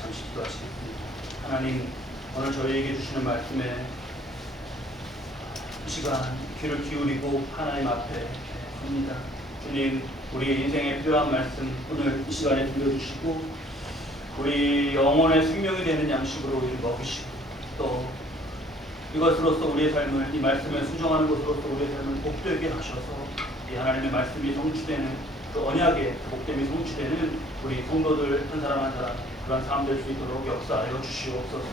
잠시 기도하시겠습니다. 하나님, 오늘 저희에게 주시는 말씀에 이 시간 귀를 기울이고 하나님 앞에 섭니다. 주님, 우리 인생에 필요한 말씀 오늘 이 시간에 들려주시고 우리 영혼의 생명이 되는 양식으로 우리를 먹이시고 또 이것으로서 우리의 삶을, 이 말씀에 순종하는 것으로서 우리의 삶을 복되게 하셔서 이 하나님의 말씀이 성취되는 그 언약의 복됨이 성취되는 우리 성도들 한 사람 한 사람 그런 삶 될 수 있도록 역사하여 주시옵소서.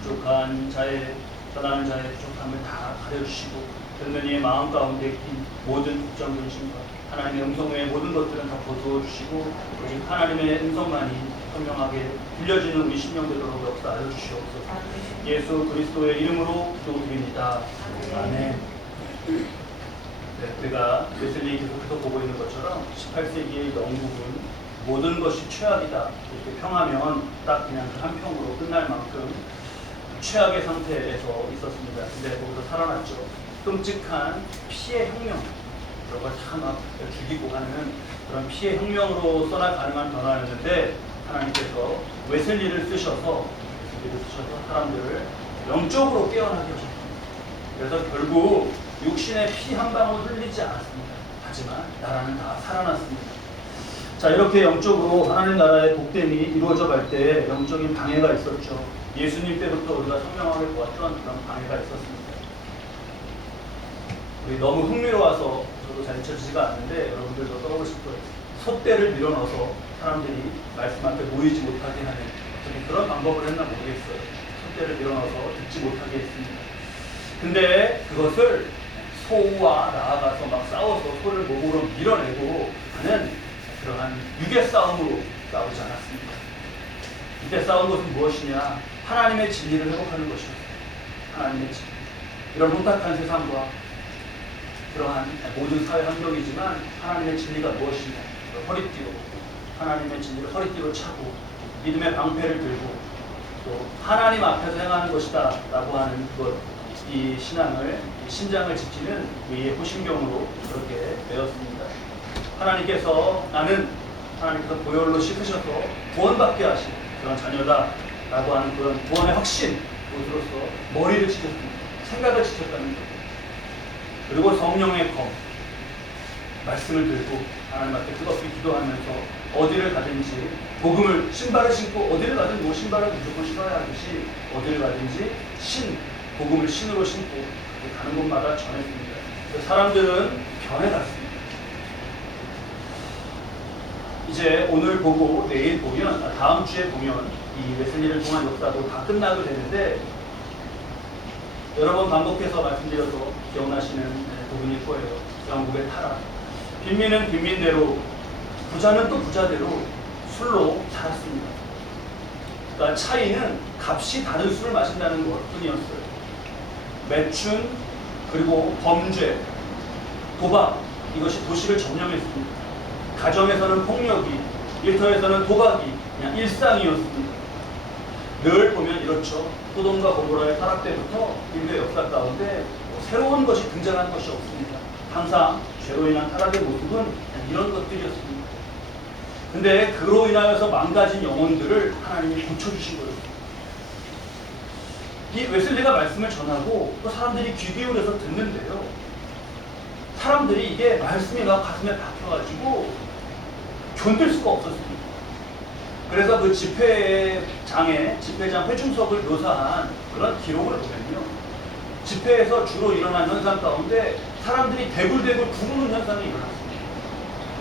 부족한 자의, 떠나는 자의 부족함을 다 가려주시고 듣는 이의 마음 가운데 낀 모든 걱정 근심과 하나님의 음성 외의 모든 것들은 다 거두어 주시고 오직 하나님의 음성만이 선명하게 들려지는 우리 심령 되도록 역사하여 주시옵소서. 예수 그리스도의 이름으로 기도드립니다. 아멘. 네, 우리가 웨슬리 계속해서 보고 있는 것처럼 18세기의 영국은 모든 것이 최악이다 이렇게 평하면 딱 그냥 그 한 평으로 끝날 만큼 최악의 상태에서 있었습니다. 근데 거기서 살아났죠. 끔찍한 피해 혁명, 그걸 막 죽이고 하는 그런 피해 혁명으로 써날 가능한 변화였는데 하나님께서 웨슬리를 쓰셔서 사람들을 영적으로 깨어나게 하셨습니다. 그래서 결국 육신의 피 한 방울 흘리지 않았습니다. 하지만 나라는 다 살아났습니다. 자, 이렇게 영적으로 하나님 나라의 복됨이 이루어져 갈 때 영적인 방해가 있었죠. 예수님 때부터 우리가 선명하게 보았던 그런 방해가 있었습니다. 우리 너무 흥미로워서 저도 잘 잊혀지지가 않는데 여러분들도 떠보실 거예요. 솥대를 밀어넣어서 사람들이 말씀 앞에 모이지 못하게 하는 그런 방법을 했나 모르겠어요. 솥대를 밀어넣어서 듣지 못하게 했습니다. 근데 그것을 소와 나아가서 막 싸워서 소를 목으로 밀어내고 하는 그러한 유괴 싸움으로 싸우지 않았습니다. 유괴 싸운 것은 무엇이냐? 하나님의 진리를 회복하는 것이었어요. 하나님의 진리. 이런 혼탁한 세상과 그러한 모든 사회 환경이지만 하나님의 진리가 무엇이냐? 허리띠로 하나님의 진리를 허리띠로 차고 믿음의 방패를 들고 또 하나님 앞에서 행하는 것이다 라고 하는 그것, 이 신앙을, 이 신장을 지키는 우리의 호신경으로 그렇게 배웠습니다. 하나님께서 나는 하나님께서 보혈로 씻으셔서 구원받게 하신 그런 자녀다 라고 하는 그런 구원의 확신, 그것으로서 머리를 지켰습니다. 생각을 지켰다는 것. 그리고 성령의 검, 말씀을 들고 하나님 앞에 뜨겁게 기도하면서 어디를 가든지 복음을, 신발을 신고 어디를 가든 뭐 신발을 무조건 신어야 하듯이 어디를 가든지 복음을 신으로 신고 가는 곳마다 전했습니다. 사람들은 변해갔습니다. 이제 오늘 보고 내일 보면, 다음 주에 보면 이 웨슬리를 통한 역사도 다 끝나게 되는데 여러 번 반복해서 말씀드려서 기억나시는 부분일 거예요. 영국의 타락. 빈민은 빈민대로, 부자는 또 부자대로 술로 살았습니다. 그러니까 차이는 값이 다른 술을 마신다는 것 뿐이었어요. 매춘, 그리고 범죄, 도박, 이것이 도시를 점령했습니다. 가정에서는 폭력이, 일터에서는 도박이 그냥 일상이었습니다. 늘 보면 이렇죠. 소돔과 고모라의 타락 때부터 인류의 역사 가운데 새로운 것이 등장한 것이 없습니다. 항상 죄로 인한 타락의 모습은 그냥 이런 것들이었습니다. 근데 그로 인하여서 망가진 영혼들을 하나님이 고쳐주신 거예요. 이 웨슬리가 말씀을 전하고 또 사람들이 귀 기울여서 듣는데요. 사람들이 이게 말씀이 막 가슴에 박혀가지고 견딜 수가 없었습니다. 그래서 그 집회장 회중석을 묘사한 그런 기록을 보면요. 집회에서 주로 일어난 현상 가운데 사람들이 대굴대굴 구르는 현상이 일어났습니다.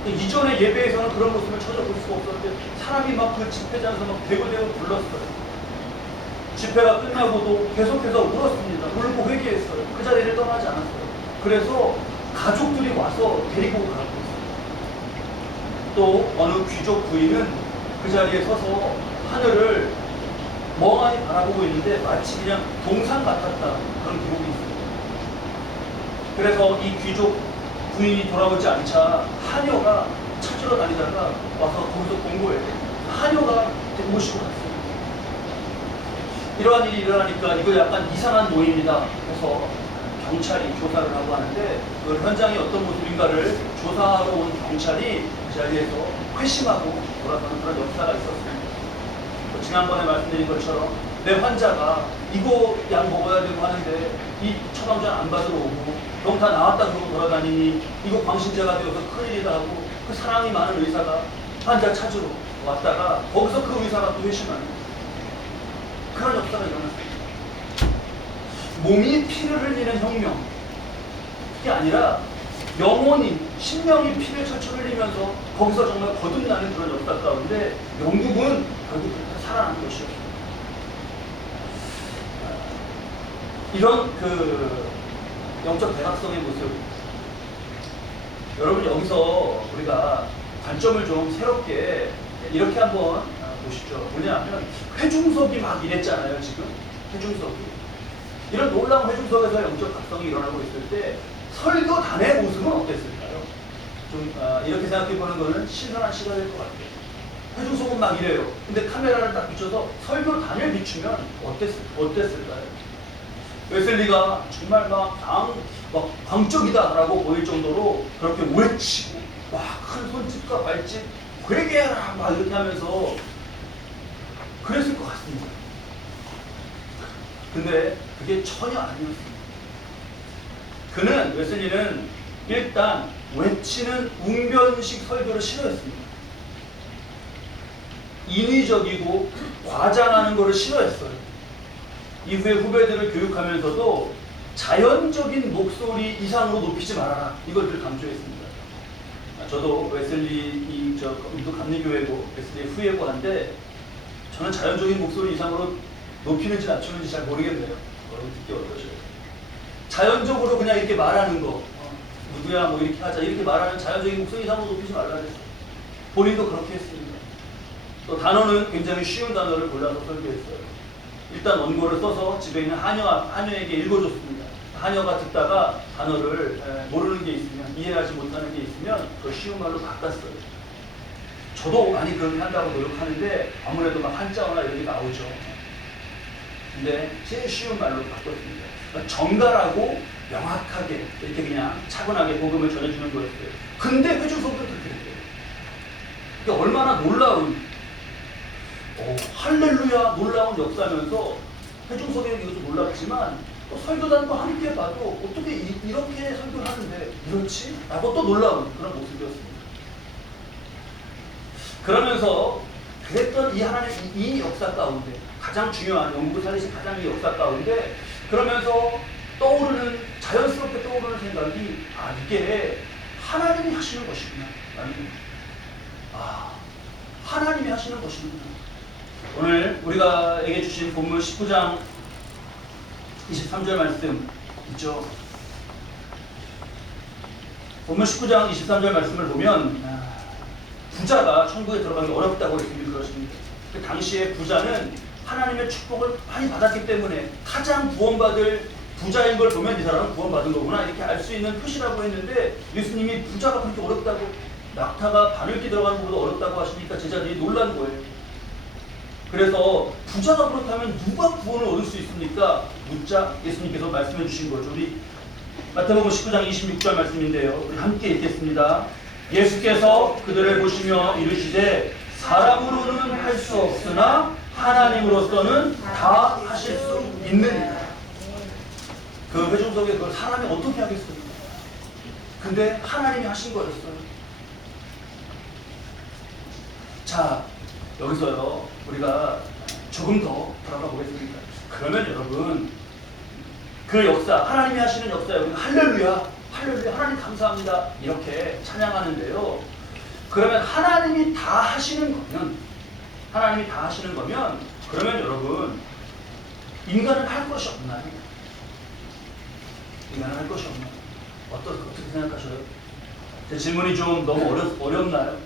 이전의 예배에서는 그런 모습을 찾아볼 수가 없었는데 사람이 막 그 집회장에서 막 대굴대굴 굴렀어요. 집회가 끝나고도 계속해서 울었습니다. 울고 회개했어요. 그 자리를 떠나지 않았어요. 그래서 가족들이 와서 데리고 가고 있어요. 또 어느 귀족 부인은 그 자리에 서서 하늘을 멍하니 바라보고 있는데 마치 그냥 동상 같았다 그런 기록이 있습니다. 그래서 이 귀족 부인이 돌아오지 않자 하녀가 찾으러 다니다가 와서 거기서 본 거예요. 하녀가 모시고 갔어요. 이러한 일이 일어나니까 이거 약간 이상한 모임이다 해서 경찰이 조사를 하고 하는데 그 현장이 어떤 모습인가를 조사하러 온 경찰이 그 자리에서 회심하고 돌아서는 그런 역사가 있었습니다. 지난번에 말씀드린 것처럼 내 환자가 이거 약 먹어야 되고 하는데 이 처방전 안 받으러 오고 병 다 나왔다 그러고 돌아다니니 이거 광신제가 되어서 큰일이다 하고 그 사랑이 많은 의사가 환자 찾으러 왔다가 거기서 그 의사가 또 회심하는 그런 역사가 일어났습니다. 몸이 피를 흘리는 혁명, 그게 아니라 영혼이, 신령이 피를 철철 흘리면서 거기서 정말 거듭나는 그런 역사 가운데 영국은 결국 살아난 것이었어요. 이런 그 영적 대각성의 모습, 여러분 여기서 우리가 관점을 좀 새롭게 이렇게 한번 보시죠. 뭐냐면 회중석이 막 이랬잖아요. 지금 회중석이 이런 놀라운 회중석에서 영적 각성이 일어나고 있을 때 설교단의 모습은 어땠을까요? 좀 이렇게 생각해 보는 거는 신선한 시간일 것 같아요. 회중석은 막 이래요. 근데 카메라를 딱 비춰서 설교단을 비추면 어땠을까요? 웨슬리가 정말 막 광적이다라고 보일 정도로 그렇게 외치고 큰 손짓과 발짓 회개하라 막 이렇게 하면서 그랬을 것 같습니다. 근데 그게 전혀 아니었습니다. 웨슬리는 일단 외치는 웅변식 설교를 싫어했습니다. 인위적이고 과장하는 것을 싫어했어요. 이후에 후배들을 교육하면서도 자연적인 목소리 이상으로 높이지 말아라. 이걸 강조했습니다. 저도 웨슬리 또 감리교회고 웨슬리 후예고 한데 저는 자연적인 목소리 이상으로 높이는지 낮추는지 잘 모르겠네요. 여러분 듣기 어떠셔요? 자연적으로 그냥 이렇게 말하는 거, 누구야 뭐 이렇게 하자 이렇게 말하는 자연적인 목소리 이상으로 높이지 말라 그랬어요. 본인도 그렇게 했습니다. 또 단어는 굉장히 쉬운 단어를 골라서 설교했어요. 일단 원고를 써서 집에 있는 하녀에게 읽어줬습니다. 하녀가 듣다가 단어를 모르는 게 있으면, 이해하지 못하는 게 있으면 그 쉬운 말로 바꿨어요. 저도 많이 그렇게 한다고 노력하는데 아무래도 막 한자어나 이런 게 나오죠. 근데 제일 쉬운 말로 바꿨습니다. 그러니까 정갈하고 명확하게 이렇게 그냥 차분하게 복음을 전해주는 거였어요. 근데 회중석은 그렇게 됐어요. 그게 얼마나 놀라운 할렐루야 놀라운 역사면서 회중석에 이것도 놀랍지만 또 설교단과 함께 봐도 어떻게 이렇게 설교를 하는데 이렇지? 라고 또 놀라운 그런 모습이었습니다. 그러면서 그랬던 이 하나님의 이 역사 가운데 가장 중요한 영국을 살리신 가장 이 역사 가운데 그러면서 떠오르는 자연스럽게 떠오르는 생각이 이게 하나님이 하시는 것이구나 라는 하나님이 하시는 것이구나. 오늘 우리가에게 주신 본문 19장 23절 말씀 있죠. 본문 19장 23절 말씀을 보면 부자가 천국에 들어가기 어렵다고 예수님이 그러십니다. 그 당시에 부자는 하나님의 축복을 많이 받았기 때문에 가장 구원받을 부자인 걸 보면 이 사람은 구원받은 거구나 이렇게 알 수 있는 표시라고 했는데 예수님이 부자가 그렇게 어렵다고 낙타가 바늘기 들어가는 것보다 어렵다고 하시니까 제자들이 놀란 거예요. 그래서 부자가 그렇다면 누가 구원을 얻을 수 있습니까? 묻자 예수님께서 말씀해 주신 거죠. 우리 마태복음 19장 26절 말씀인데요. 우리 함께 읽겠습니다. 예수께서 그들을 보시며 이르시되 사람으로는 할 수 없으나 하나님으로서는 다 하실 수 있느니라. 그 회중석에 그걸 사람이 어떻게 하겠습니까? 근데 하나님이 하신 거였어요. 자, 여기서요 우리가 조금 더 들어가 보겠습니다. 그러면 여러분 그 역사, 하나님이 하시는 역사에 우리가 할렐루야 하나님 감사합니다 이렇게 찬양하는데요. 그러면 하나님이 다 하시는 거면 그러면 여러분 인간은 할 것이 없나요? 인간은 할 것이 없나요? 어떻게 생각하셔요? 제 질문이 좀 너무 어렵나요?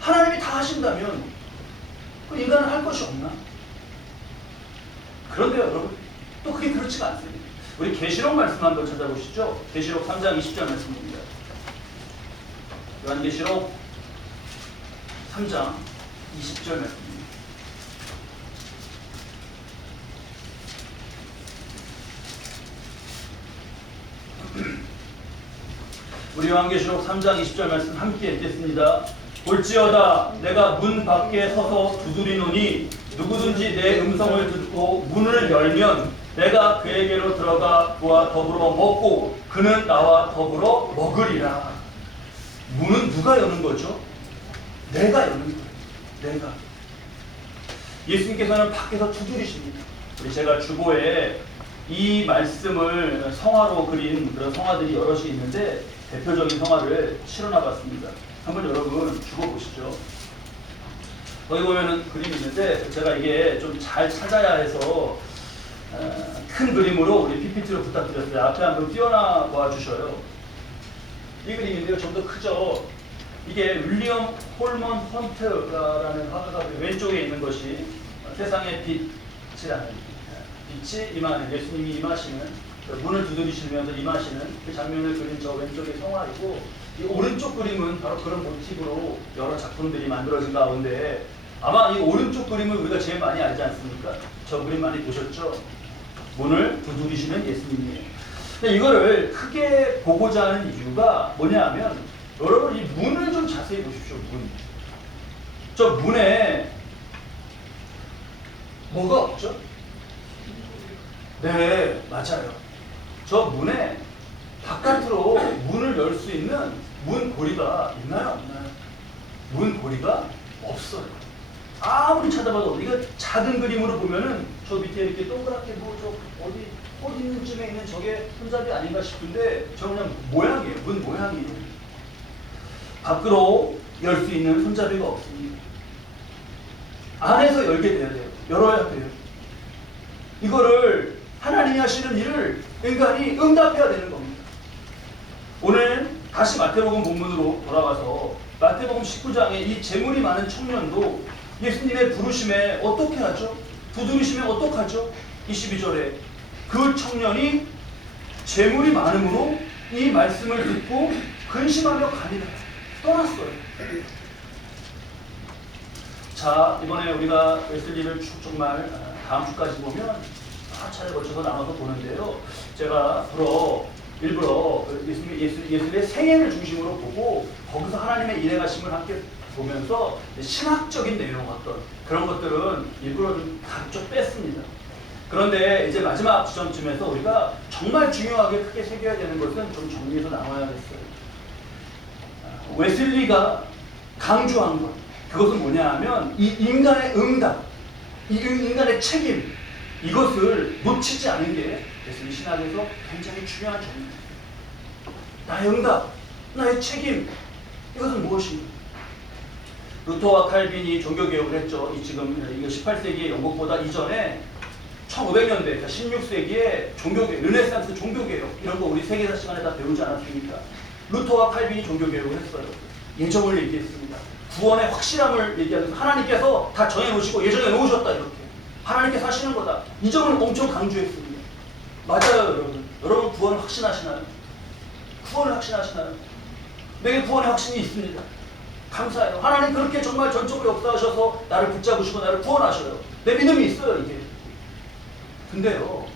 하나님이 다 하신다면 그 인간은 할 것이 없나? 그런데요 여러분 또 그게 그렇지가 않습니다. 우리 계시록 말씀 한번 찾아보시죠. 계시록 3장 20절 말씀입니다. 요한계시록 3장 20절 말씀입니다. 우리 요한계시록 3장 20절 말씀 함께 읽겠습니다. 볼지어다 내가 문 밖에 서서 두드리노니 누구든지 내 음성을 듣고 문을 열면 내가 그에게로 들어가 그와 더불어 먹고 그는 나와 더불어 먹으리라. 문은 누가 여는 거죠? 내가 여는 거예요. 내가. 예수님께서는 밖에서 두드리십니다. 우리 제가 주보에 이 말씀을 성화로 그린 그런 성화들이 여럿이 있는데 대표적인 성화를 실어놔봤습니다. 한번 여러분 주보 보시죠. 거기 보면은 그림이 있는데 제가 이게 좀 잘 찾아야 해서 큰 그림으로 우리 PPT로 부탁드렸어요. 앞에 한번 띄워놔 주셔요. 이 그림인데요. 좀 더 크죠. 이게 윌리엄 홀먼 헌트라는 화가가 왼쪽에 있는 것이 세상의 빛이라는 빛이 임하는 예수님이 임하시는 문을 두드리시면서 임하시는 그 장면을 그린 저 왼쪽의 성화이고 이 오른쪽 그림은 바로 그런 모티브로 여러 작품들이 만들어진 가운데 아마 이 오른쪽 그림을 우리가 제일 많이 알지 않습니까? 저 그림 많이 보셨죠? 문을 두드리시는 예수님이에요. 근데 이거를 크게 보고자 하는 이유가 뭐냐 하면 여러분 이 문을 좀 자세히 보십시오. 문. 저 문에 뭐가 없죠? 네, 맞아요. 저 문에 바깥으로 문을 열 수 있는 문고리가 있나요? 없나요? 문고리가 없어요. 아무리 찾아봐도 이거 작은 그림으로 보면은 저 밑에 이렇게 동그랗게 뭐 저 어디 있는쯤에 있는 저게 손잡이 아닌가 싶은데 저 그냥 모양이에요. 문 모양이에요. 밖으로 열 수 있는 손잡이가 없습니다. 안에서 열게 돼야 돼요. 열어야 돼요. 이거를 하나님이 하시는 일을 인간이 응답해야 되는 겁니다. 오늘 다시 마태복음 본문으로 돌아가서 마태복음 19장에 이 재물이 많은 청년도 예수님의 부르심에 어떻게 하죠? 두드리시면 어떡하죠? 22절에 그 청년이 재물이 많음으로 이 말씀을 듣고 근심하며 가니라. 떠났어요. 자, 이번에 우리가 웨슬리를 정말 다음 주까지 보면 차례 거쳐서 나눠서 보는데요. 제가 일부러 예수님의 생애를 중심으로 보고 거기서 하나님의 일행하심을 함께 보면서 신학적인 내용 어떤 그런 것들은 일부러 좀 각쪽 뺐습니다. 그런데 이제 마지막 지점쯤에서 우리가 정말 중요하게 크게 새겨야 되는 것은 좀 정리해서 나눠야겠어요. 웨슬리가 강조한 것 그것은 뭐냐 하면 이 인간의 응답, 이 인간의 책임 이것을 놓치지 않은 게 웨슬리 신학에서 굉장히 중요한 점입니다. 나의 응답, 나의 책임 이것은 무엇인가? 루터와 칼빈이 종교개혁을 했죠. 지금 이거 18세기의 영국보다 이전에 1500년대, 그러니까 16세기에 종교개혁, 르네상스 종교개혁 이런 거 우리 세계사 시간에 다 배우지 않았습니까? 루터와 칼빈이 종교개혁을 했어요. 예정을 얘기했습니다. 구원의 확실함을 얘기하면서 하나님께서 다 정해놓으시고 예정해 놓으셨다 이렇게. 하나님께서 하시는 거다. 이 점을 엄청 강조했습니다. 맞아요 여러분. 여러분 구원을 확신하시나요? 구원을 확신하시나요? 내게 구원의 확신이 있습니다. 감사해요. 하나님 그렇게 정말 전적으로 역사하셔서 나를 붙잡으시고 나를 구원하셔요. 내 믿음이 있어요 이게. 근데요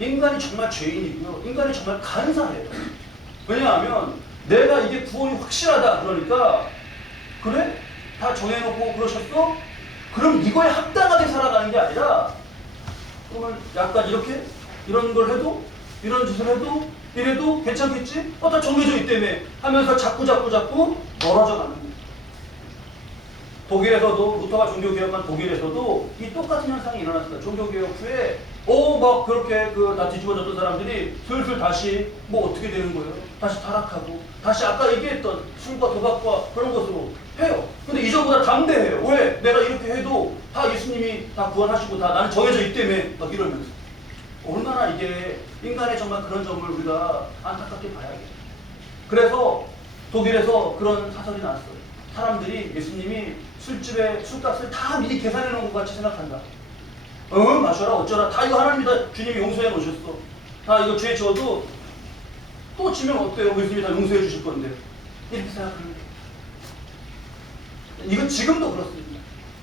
인간이 정말 죄인이고요. 인간이 정말 간사해요. 왜냐하면 내가 이게 구원이 확실하다 그러니까 그래? 다 정해놓고 그러셨어? 그럼 이거에 합당하게 살아가는 게 아니라 그러면 약간 이렇게 이런 걸 해도 이런 짓을 해도 이래도 괜찮겠지? 다 정해져 있다며 하면서 자꾸 멀어져 가는 거예요. 독일에서도 루터가 종교개혁한 독일에서도 이 똑같은 현상이 일어났어요. 종교개혁 후에 막 그렇게 다 뒤집어졌던 사람들이 슬슬 다시 뭐 어떻게 되는 거예요? 다시 타락하고 다시 아까 얘기했던 술과 도박과 그런 것으로 해요. 근데 이전보다 담대해요. 왜? 내가 이렇게 해도 다 예수님이 다 구원하시고 다 나는 정해져 있다며 막 이러면서 얼마나 이게 인간의 정말 그런 점을 우리가 안타깝게 봐야 돼요. 그래서 독일에서 그런 사설이 나왔어요. 사람들이 예수님이 술집에 술값을 다 미리 계산해 놓은 것 같이 생각한다. 마셔라 어쩌라 다 이거 하나님이 다 주님이 용서해 놓으셨어. 다 이거 죄 지어도 또 지면 어때요? 예수님이 다 용서해 주실 건데 이렇게 생각합니다. 이거 지금도 그렇습니다.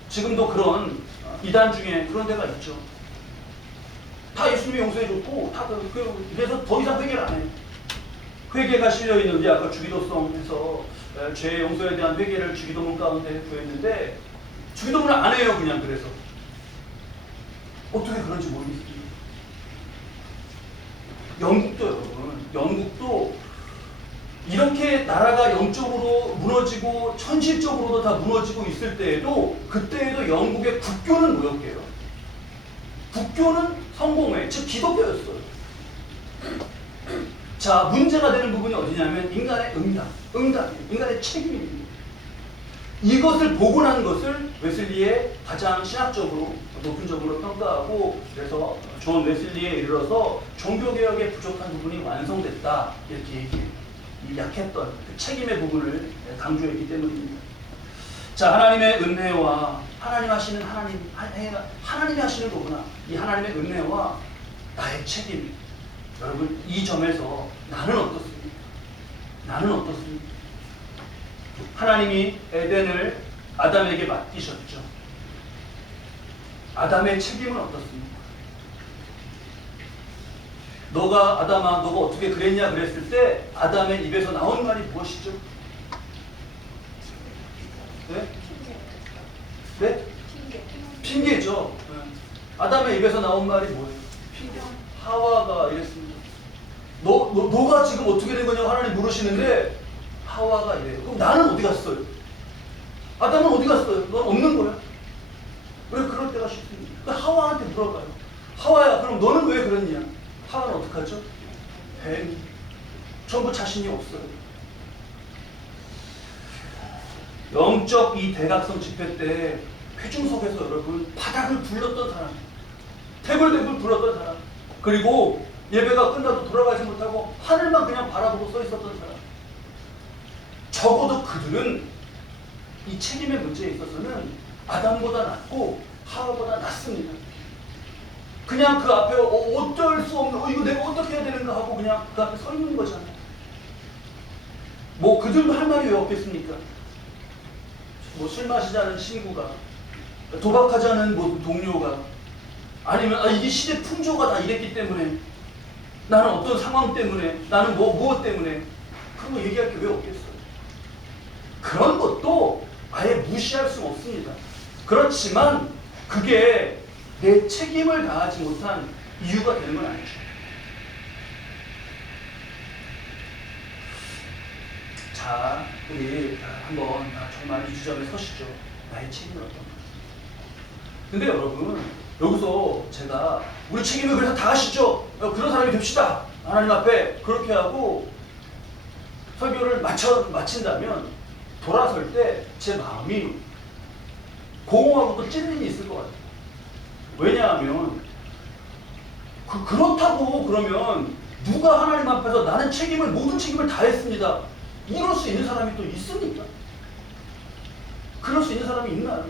지금도 그런 이단 중에 그런 데가 있죠. 다 예수님이 용서해 줬고 다 그래서 더 이상 회개를 안 해요. 회개가 실려 있는데 아까 주기도성에서 죄 용서에 대한 회개를 주기도문 가운데 구했는데 주기도문을 안 해요. 그냥 그래서 어떻게 그런지 모르겠습니다. 영국도 여러분, 영국도 이렇게 나라가 영적으로 무너지고 현실적으로도 다 무너지고 있을 때에도 그때에도 영국의 국교는 뭐였게요? 국교는 성공회, 즉 기독교였어요. 자, 문제가 되는 부분이 어디냐면 인간의 응답, 인간의 책임입니다. 이것을 복원한 것을 웨슬리의 가장 신학적으로 높은 점으로 평가하고, 그래서 존 웨슬리에 이르러서 종교개혁의 부족한 부분이 완성됐다 이렇게 얘기해요. 이 약했던 그 책임의 부분을 강조했기 때문입니다. 자, 하나님의 은혜와 하나님이 하시는 거구나. 이 하나님의 은혜와 나의 책임. 여러분, 이 점에서 나는 어떻습니까? 나는 어떻습니까? 하나님이 에덴을 아담에게 맡기셨죠. 아담의 책임은 어떻습니까? 아담아, 너가 어떻게 그랬냐 그랬을 때 아담의 입에서 나온 말이 무엇이죠? 네? 네? 핑계죠. 아담의 입에서 나온 말이 뭐예요? 핑계. 하와가 이랬습니다. 너가 지금 어떻게 된 거냐고 하나님 물으시는데 하와가 이래요. 그럼 나는 어디 갔어요? 아담은 어디 갔어요? 넌 없는 거야? 왜 그럴 때가 쉽습니까? 하와한테 물어봐요. 하와야, 그럼 너는 왜 그랬냐? 하와는 어떡하죠? 뱀. 전부 자신이 없어요. 영적 이 대각성 집회 때 회중석에서 여러분 바닥을 굴렀던 사람, 태굴대굴 굴렀던 사람, 그리고 예배가 끝나도 돌아가지 못하고 하늘만 그냥 바라보고 서 있었던 사람, 적어도 그들은 이 책임의 문제에 있어서는 아담보다 낫고 하와보다 낫습니다. 그냥 그 앞에 어쩔 수 없는 이거 내가 어떻게 해야 되는가 하고 그냥 그 앞에 서 있는 거잖아요. 뭐 그들도 할 말이 왜 없겠습니까? 뭐 술 마시자는 친구가, 도박하자는 뭐 동료가, 아니면 이게 시대 풍조가 다 이랬기 때문에, 나는 어떤 상황 때문에, 나는 무엇 때문에, 그런 거 얘기할 게 왜 없겠어요? 그런 것도 아예 무시할 수 없습니다. 그렇지만 그게 내 책임을 다하지 못한 이유가 되는 건 아니죠. 자, 우리 한번 정말 이 지점에 서시죠. 나의 책임은 어떤 것인지. 근데 여러분, 여기서 제가 우리 책임을 그래서 다 하시죠. 그런 사람이 됩시다. 하나님 앞에 그렇게 하고 설교를 마친다면 돌아설 때 제 마음이 공허하고 또 찔림이 있을 것 같아요. 왜냐하면 그렇다고 그러면 누가 하나님 앞에서 나는 모든 책임을 다 했습니다, 이럴 수 있는 사람이 또 있습니까? 그럴 수 있는 사람이 있나요?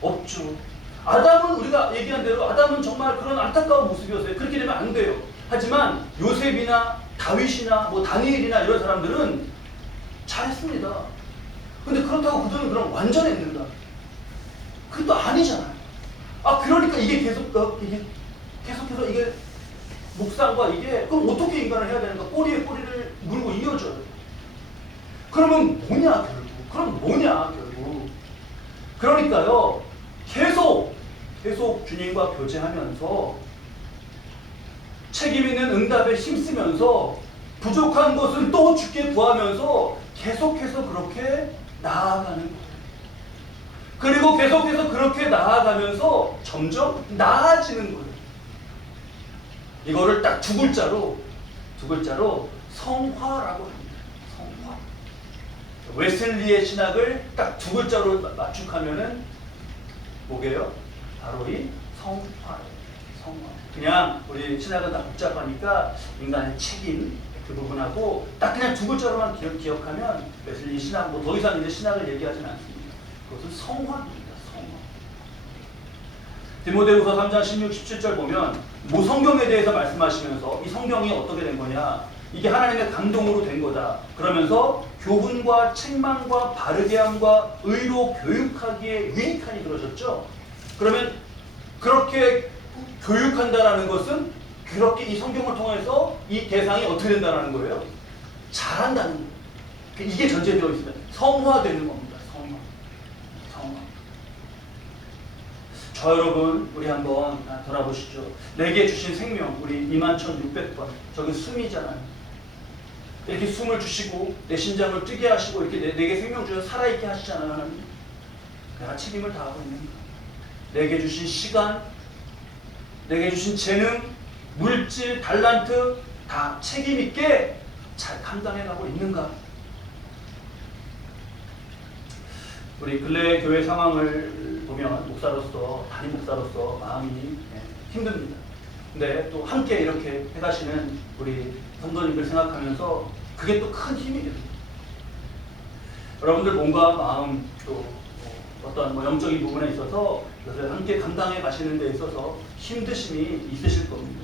없죠. 아담은 우리가 얘기한 대로 아담은 정말 그런 안타까운 모습이었어요. 그렇게 되면 안 돼요. 하지만 요셉이나 다윗이나 뭐 다니엘이나 이런 사람들은 잘했습니다. 근데 그렇다고 그들은 그럼 완전했는가? 그것도 아니잖아요. 그러니까 이게 계속해서 이게 묵상과 이게 그럼 어떻게 인간을 해야 되는가? 꼬리에 꼬리를 물고 이어져요. 그러면 뭐냐 결국. 그러니까요, 계속 주님과 교제하면서 책임 있는 응답에 힘쓰면서 부족한 것은 또 주께 구하면서 계속해서 그렇게 나아가는 거예요. 그리고 계속해서 그렇게 나아가면서 점점 나아지는 거예요. 이거를 딱 두 글자로 성화라고 합니다. 성화. 웨슬리의 신학을 딱 두 글자로 맞축하면은 뭐게요? 바로 이 성화예요. 성화. 그냥 우리 신학은 다 복잡하니까 인간의 책임 그 부분하고 딱 그냥 두 글자로만 기억하면 웨슬리 신학, 뭐 더 이상 이제 신학을 얘기하지는 않습니다. 그것은 성화입니다. 성화. 디모데후서 3장 16, 17절 보면 뭐 성경에 대해서 말씀하시면서 이 성경이 어떻게 된 거냐, 이게 하나님의 감동으로 된 거다 그러면서 교훈과 책망과 바르게 함과 의로 교육하기에 유익하니 그러셨죠. 그러면 그렇게 교육한다라는 것은 그렇게 이 성경을 통해서 이 대상이 어떻게 된다는 거예요? 잘한다는 거예요. 이게 전제되어 있습니다. 성화되는 겁니다. 성화. 저 여러분, 우리 한번 돌아보시죠. 내게 주신 생명, 우리 21,600번. 저기 숨이잖아요. 이렇게 숨을 주시고 내 심장을 뛰게 하시고 이렇게 내게 생명 주셔서 살아있게 하시잖아요. 하나님. 내가 책임을 다하고 있는 거예요. 내게 주신 시간, 내게 주신 재능, 물질, 달란트 다 책임 있게 잘 감당해가고 있는가? 우리 근래 교회 상황을 보면 목사로서, 담임 목사로서 마음이 힘듭니다. 근데 또 함께 이렇게 해가시는 우리 성도님들 생각하면서 그게 또 큰 힘이 됩니다. 여러분들 몸과 마음 또 어떤 영적인 부분에 있어서 그것을 함께 감당해 가시는 데 있어서 힘드심이 있으실 겁니다.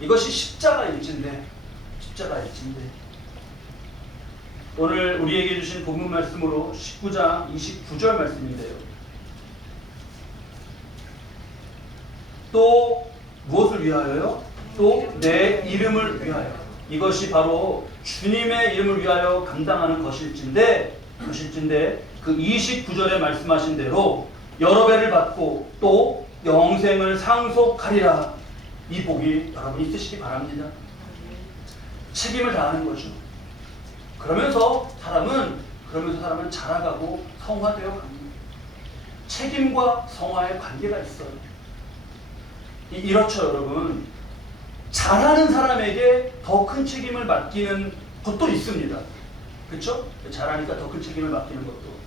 이것이 십자가일진데 오늘 우리에게 주신 본문 말씀으로 19장 29절 말씀인데요. 또 무엇을 위하여요? 또 내 이름을 위하여. 이것이 바로 주님의 이름을 위하여 감당하는 것일진데 그 29절에 말씀하신 대로 여러 배를 받고 또 영생을 상속하리라. 이 복이 여러분 있으시기 바랍니다. 책임을 다하는 거죠. 그러면서 사람은 자라가고 성화되어 갑니다. 책임과 성화의 관계가 있어요. 이렇죠, 여러분. 잘하는 사람에게 더 큰 책임을 맡기는 것도 있습니다. 그렇죠? 잘하니까 더 큰 책임을 맡기는 것도.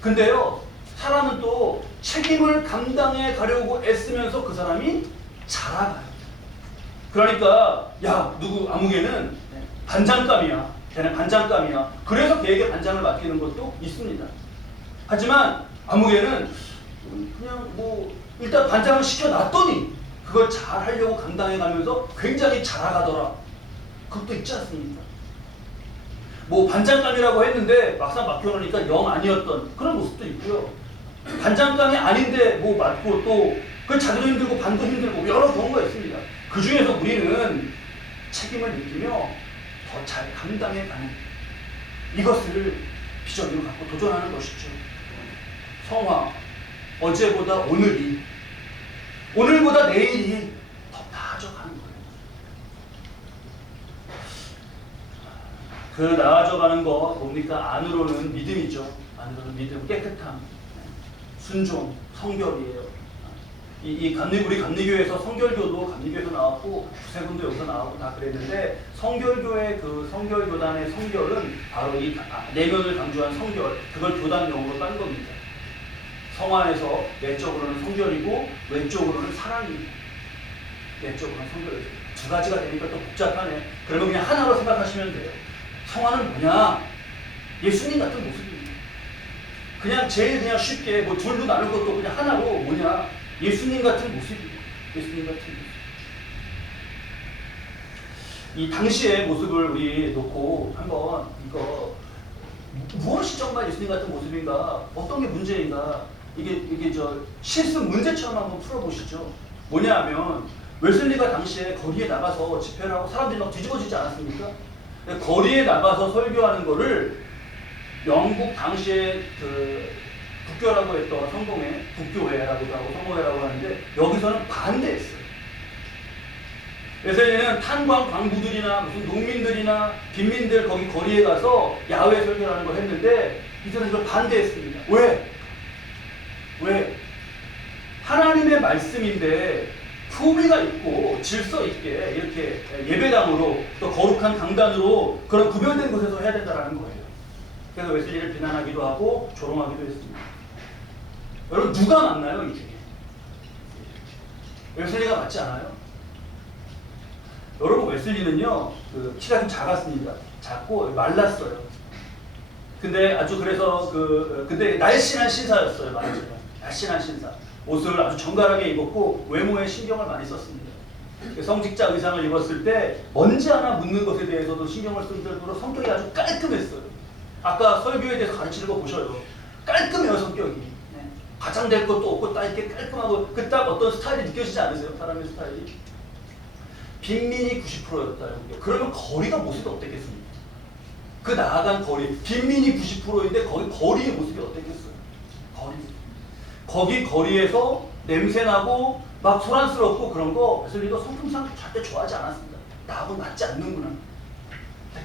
근데요, 사람은 또 책임을 감당해 가려고 애쓰면서 그 사람이 자라가요. 그러니까 야, 누구 아무개는 반장감이야. 걔는 반장감이야. 그래서 걔에게 반장을 맡기는 것도 있습니다. 하지만 아무개는 그냥 일단 반장을 시켜놨더니 그걸 잘 하려고 감당해가면서 굉장히 잘하가더라. 그것도 있지 않습니까? 반장감이라고 했는데 막상 맡겨놓으니까 영 아니었던 그런 모습도 있고요. 반장감이 아닌데 맡고 또 그 자기도 힘들고 반도 힘들고 여러 경우가 있습니다. 그 중에서 우리는 책임을 느끼며 더 잘 감당해가는 이것을 비전으로 갖고 도전하는 것이죠. 성화, 어제보다 오늘보다 내일이 더 나아져가는 거예요. 그 나아져가는 거 뭡니까? 안으로는 믿음이죠. 안으로는 믿음, 깨끗함, 순종, 성결이에요. 우리 감리교회에서 성결교도 감리교회에서 나왔고 구세군도 여기서 나왔고 다 그랬는데 성결교회 그 성결교단의 성결은 바로 이 내면을 강조한 성결, 그걸 교단용어로 딴 겁니다. 성 안에서 내적으로는 성결이고 외적으로는 사랑입니다. 내적으로는 성결이죠. 두 가지가 되니까 또 복잡하네. 그러면 그냥 하나로 생각하시면 돼요. 성화는 뭐냐? 예수님 같은 모습입니다. 그냥 제일 그냥 쉽게 둘도 나눌 것도 그냥 하나로 뭐냐? 예수님 같은 모습입니다. 예수님 같은 모습. 이 당시의 모습을 우리 놓고 한번 이거 무엇이 정말 예수님 같은 모습인가? 어떤 게 문제인가? 이게 실습 문제처럼 한번 풀어보시죠. 뭐냐하면 웨슬리가 당시에 거리에 나가서 집회를 하고 사람들이 막 뒤집어지지 않았습니까? 거리에 나가서 설교하는 거를 영국 당시에 국교라고 했던 성공회, 국교회라고도 하고 성공회라고 하는데 여기서는 반대했어요. 웨슬리는 탄광 광부들이나 무슨 농민들이나 빈민들 거기 거리에 가서 야외 설교하는 걸 했는데 이들은 이걸 반대했습니다. 왜? 하나님의 말씀인데 교리가 있고 질서 있게 이렇게 예배당으로 또 거룩한 강단으로 그런 구별된 곳에서 해야 된다는 거예요. 그래서 웨슬리를 비난하기도 하고 조롱하기도 했습니다. 여러분 누가 맞나요? 이 중에? 웨슬리가 맞지 않아요? 여러분 웨슬리는요 키가 좀 작았습니다. 작고 말랐어요. 근데 그래서 근데 날씬한 신사였어요. 말하자면 날씬한 신사. 옷을 아주 정갈하게 입었고 외모에 신경을 많이 썼습니다. 성직자 의상을 입었을 때 먼지 하나 묻는 것에 대해서도 신경을 쓸 정도로 성격이 아주 깔끔했어요. 아까 설교에 대해서 가르치는 거 보셔요. 깔끔해요, 성격이. 과장될 것도 없고 딱 이렇게 깔끔하고 그 딱 어떤 스타일이 느껴지지 않으세요? 사람의 스타일이. 빈민이 90%였다는 게 그러면 거리가 모습이 어땠겠습니까? 그 나아간 거리, 빈민이 90%인데 거기 거리의 모습이 어땠겠어요? 거기 거리에서 냄새나고 막 소란스럽고 그런 거 웨슬리도 성품상 절대 좋아하지 않았습니다. 나하고 맞지 않는구나.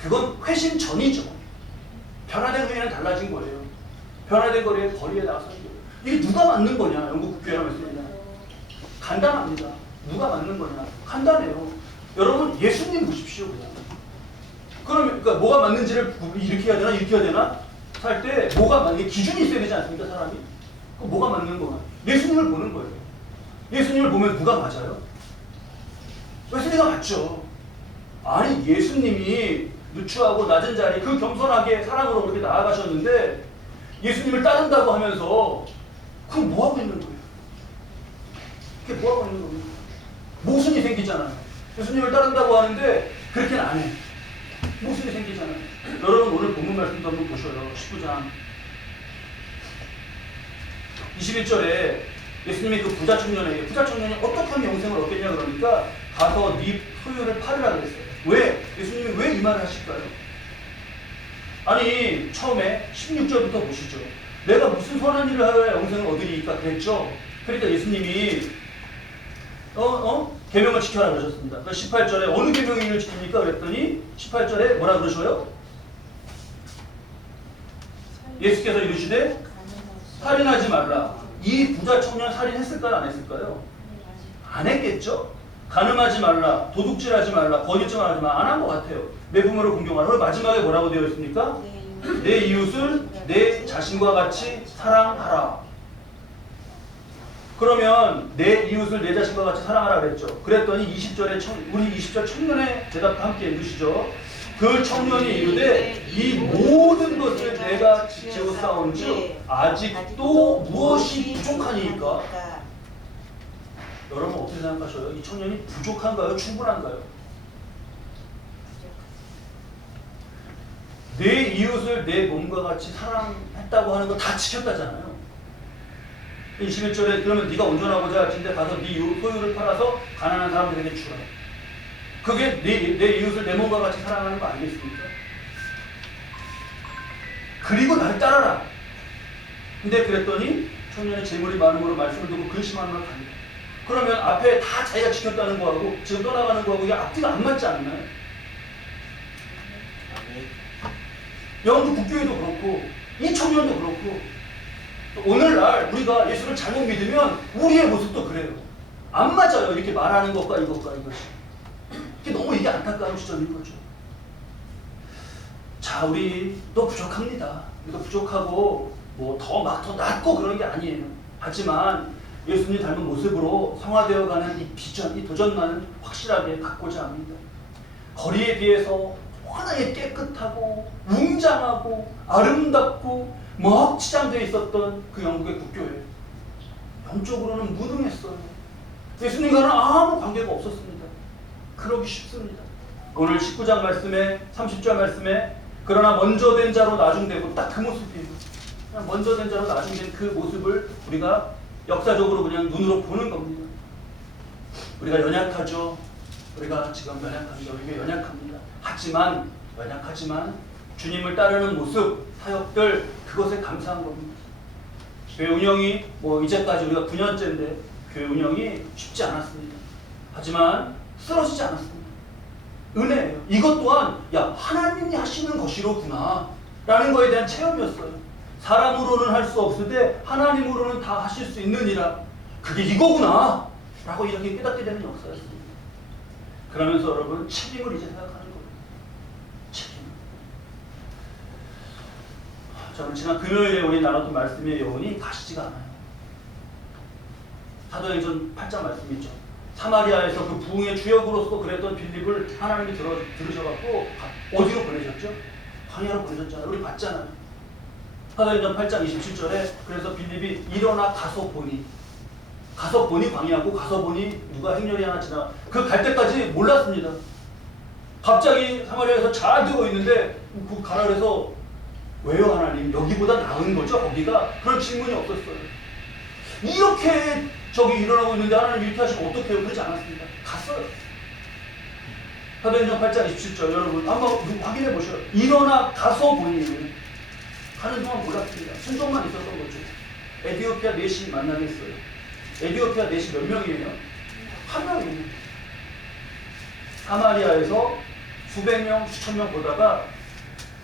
그건 회심 전이죠. 변화된 후에는 달라진 거예요. 변화된 거리에 나서는 거예요. 이게 누가 맞는 거냐? 영국 국교회랑 웨슬리냐? 간단합니다. 누가 맞는 거냐? 간단해요. 여러분 예수님 보십시오. 그러니까 뭐가 맞는지를 이렇게 해야 되나 이렇게 해야 되나 살 때 뭐가 맞는 기준이 있어야 되지 않습니까? 사람이 그 뭐가 맞는 거야? 예수님을 보는 거예요. 예수님을 보면 누가 맞아요? 웨슬리가 맞죠. 아니 예수님이 누추하고 낮은 자리 그 겸손하게 사랑으로 그렇게 나아가셨는데 예수님을 따른다고 하면서 그럼 뭐 하고 있는 거예요? 그게 뭐 하고 있는 겁니까? 모순이 생기잖아요. 예수님을 따른다고 하는데 그렇게는 안 해. 모순이 생기잖아요. 여러분 오늘 본문 말씀도 한번 보셔요. 19장 21절에 예수님이 그 부자 청년이 어떻게 하면 영생을 얻겠냐 그러니까 가서 네 소유를 팔으라 그랬어요. 왜? 예수님이 왜 이 말을 하실까요? 아니 처음에 16절부터 보시죠. 내가 무슨 선한 일을 하여야 영생을 얻으리까 그랬죠. 그러니까 예수님이 계명을 지켜라 그러셨습니다. 18절에 어느 계명을 지킵니까? 그랬더니 18절에 뭐라 그러셔요? 예수께서 이르시되 살인하지 말라. 이 부자 청년 살인했을까요? 안 했을까요? 안 했겠죠? 간음하지 말라. 도둑질하지 말라. 거짓말하지 말라. 안 한 것 같아요. 내 부모를 공경하라. 오늘 마지막에 뭐라고 되어 있습니까? 내 이웃을 내 자신과 같이 사랑하라. 그러면 내 이웃을 내 자신과 같이 사랑하라 그랬죠. 그랬더니 20절에 우리 20절 청년의 대답 함께 읽으시죠. 그 청년이 이르되 이 모든 것을 내가 지켜 싸운즉 아직도 무엇이 부족하니까? 여러분 어떻게 생각하셔요? 이 청년이 부족한가요? 충분한가요? 내 이웃을 내 몸과 같이 사랑했다고 하는 거 다 지켰다잖아요. 21절에 그러면 네가 온전하고자 할 텐데 가서 네 소유를 팔아서 가난한 사람들에게 주라. 그게 내 이웃을 내 몸과 같이 사랑하는 거 아니겠습니까? 그리고 날 따라라. 근데 그랬더니 청년의 재물이 많음으로 말씀을 듣고 근심하는 걸 갑니다. 그러면 앞에 다 자기가 지켰다는 거하고 지금 떠나가는 거하고 이게 앞뒤가 안 맞지 않나요? 영국 국교회도 그렇고 이 청년도 그렇고 오늘날 우리가 예수를 잘못 믿으면 우리의 모습도 그래요. 안 맞아요. 이렇게 말하는 것과 이것과 이것이. 이게 너무 이게 안타까운 시점인 거죠. 자, 우리도 부족합니다. 우리도 부족하고 뭐 더 낫고 그런 게 아니에요. 하지만 예수님 닮은 모습으로 성화되어가는 이 비전, 이 도전만은 확실하게 갖고자 합니다. 거리에 비해서 워낙에 깨끗하고 웅장하고 아름답고 막 치장되어 있었던 그 영국의 국교회, 영적으로는 무능했어요. 예수님과는 아무 관계가 없었습니다. 그러기 쉽습니다. 오늘 19장 말씀에 30절 말씀에 그러나 먼저 된 자로 나중되고 딱 그 모습이에요. 그냥 먼저 된 자로 나중된 그 모습을 우리가 역사적으로 그냥 눈으로 보는 겁니다. 우리가 연약하죠. 우리가 지금 연약합니다. 우리가 연약합니다. 하지만 주님을 따르는 모습, 사역들 그것에 감사한 겁니다. 교회 운영이 이제까지 우리가 9년째인데 교회 운영이 쉽지 않았습니다. 하지만 쓰러지지 않았습니다. 은혜예요. 이것 또한 하나님이 하시는 것이로구나 라는 거에 대한 체험이었어요. 사람으로는 할 수 없으되 하나님으로는 다 하실 수 있느니라. 그게 이거구나 라고 이렇게 깨닫게 되는 역사였습니다. 그러면서 여러분 책임을 이제 생각하는 거예요. 책임. 자, 지난 금요일에 우리 나눴던 말씀의 여운이 가시지가 않아요. 사도행전 8장 말씀 있죠. 사마리아에서 그 부흥의 주역으로서 그랬던 빌립을 하나님이 들으셔갖고 어디로 보내셨죠? 광야로 보내셨잖아요. 우리 봤잖아요. 사도행전 8장 27절에 그래서 빌립이 일어나 가서 보니 광야고 가서 보니 누가 행렬이 하나 지나 그 갈 때까지 몰랐습니다. 갑자기 사마리아에서 잘 되고 있는데 그 가라 그래서 왜요 하나님? 여기보다 나은 거죠? 거기가? 그런 질문이 없었어요. 이렇게 저기 일어나고 있는데 하나님 이렇게 하시면 어떡해요? 그러지 않았습니다. 갔어요. 사도행전 8장 27절 여러분 한번 확인해 보셔요. 일어나 가서 보니 하는 동안 몰랐습니다. 순종만 있었던 거죠. 에디오피아 넷이 만나겠어요. 에디오피아 넷이 몇 명이에요? 한 명이에요. 사마리아에서 수백 명, 수천 명 보다가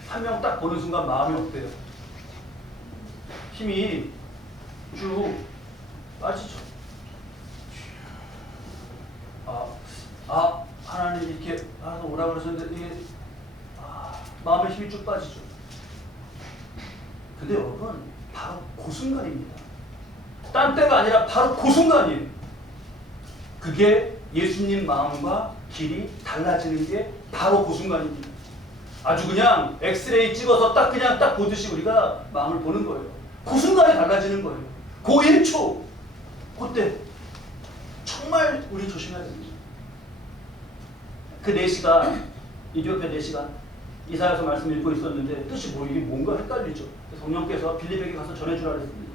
한 명 딱 보는 순간 마음이 어때요? 힘이 쭉 빠지죠. 하나님 이렇게 하나님 오라 그러셨는데 이게 마음의 힘이 쭉 빠지죠. 근데 여러분 바로 그 순간입니다. 딴 때가 아니라 바로 그 순간이에요. 그게 예수님 마음과 길이 달라지는 게 바로 그 순간입니다. 아주 그냥 엑스레이 찍어서 그냥 딱 보듯이 우리가 마음을 보는 거예요. 그 순간에 달라지는 거예요. 그 1초 그때 정말 우리 조심해야 됩니다. 그 4시간 이디오피아 4시간 이사야서 말씀 읽고 있었는데 뜻이 이게 뭔가 헷갈리죠. 성령께서 빌립에게 가서 전해주라 그랬습니다.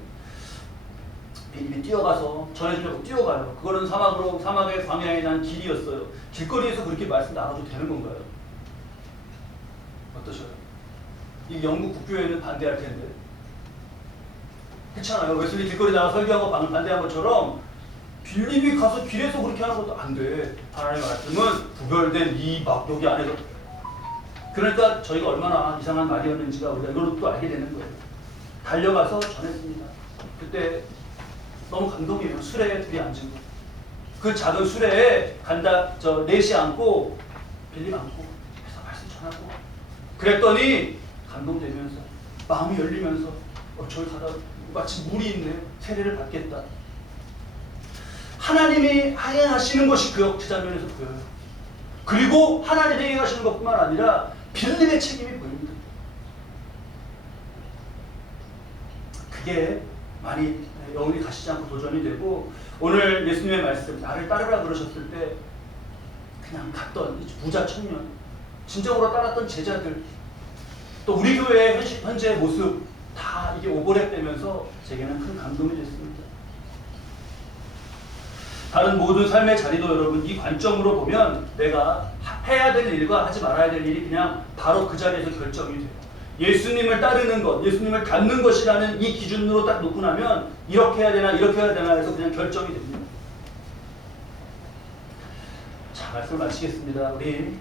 빌립이 뛰어가서 전해주려고 뛰어가요. 그거는 사막의 광야에 난 길이었어요. 길거리에서 그렇게 말씀 나눠도 되는 건가요? 어떠셔요? 이 영국 국교회는 반대할 텐데. 그렇잖아요. 웨슬리 길거리 나가 설교하고 반대한 것처럼 빌립이 가서 길에서 그렇게 하는 것도 안 돼. 하나님의 말씀은 구별된 여기 안에서. 그러니까 저희가 얼마나 이상한 말이었는지가 우리가 이걸로 또 알게 되는 거예요. 달려가서 전했습니다. 그때 너무 감동이에요. 수레에 둘이 앉은 거. 그 작은 수레에 넷이 앉고 빌립 앉고 그래서 말씀 전하고 그랬더니 감동되면서 마음이 열리면서 저기 가다 마치 물이 있네요. 세례를 받겠다. 하나님이 행하시는 것이 그 장면에서 보여요. 그리고 하나님이 행하시는 것뿐만 아니라 빌립의 책임이 보입니다. 그게 많이 영혼이 가시지 않고 도전이 되고 오늘 예수님의 말씀 나를 따르라 그러셨을 때 그냥 갔던 부자 청년 진정으로 따랐던 제자들 또 우리 교회의 현재의 모습 다 이게 오버랩되면서 제게는 큰 감동이 됐습니다. 다른 모든 삶의 자리도 여러분 이 관점으로 보면 내가 해야 될 일과 하지 말아야 될 일이 그냥 바로 그 자리에서 결정이 돼요. 예수님을 따르는 것, 예수님을 닮는 것이라는 이 기준으로 딱 놓고 나면 이렇게 해야 되나 이렇게 해야 되나 해서 그냥 결정이 됩니다. 자, 말씀을 마치겠습니다. 우리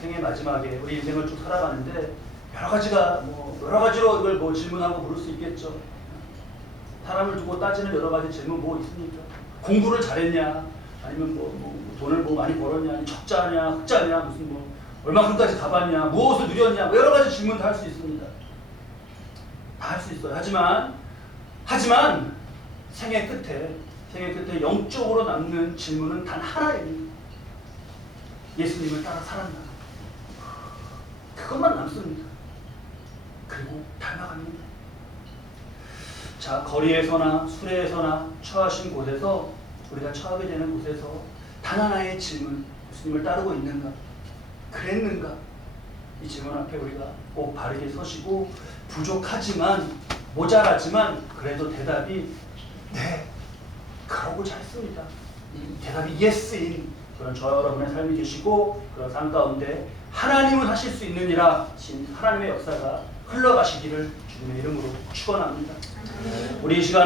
생애 마지막에 우리 인생을 쭉 살아가는데 여러 가지로 이걸 질문하고 물을 수 있겠죠. 사람을 두고 따지는 여러 가지 질문 있습니까? 공부를 잘했냐? 아니면 돈을 많이 벌었냐? 적자냐? 흑자냐? 무슨 얼마큼까지 가봤냐? 무엇을 누렸냐? 여러 가지 질문 다 할 수 있습니다. 다 할 수 있어요. 하지만 생애 끝에 영적으로 남는 질문은 단 하나입니다. 예수님을 따라 살았나? 그것만 남습니다. 그리고 닮아갑니다. 자, 거리에서나 수레에서나 처하신 곳에서 우리가 처하게 되는 곳에서 단 하나의 질문, 예수님을 따르고 있는가? 그랬는가? 이 질문 앞에 우리가 꼭 바르게 서시고 부족하지만 모자라지만 그래도 대답이 네, 그러고자 했습니다. 이 대답이 예스인 그런 저 여러분의 삶이 되시고 그런 삶 가운데 하나님은 하실 수 있느니라 하나님의 역사가 흘러가시기를 주님의 이름으로 축원합니다. 우리 이 시간에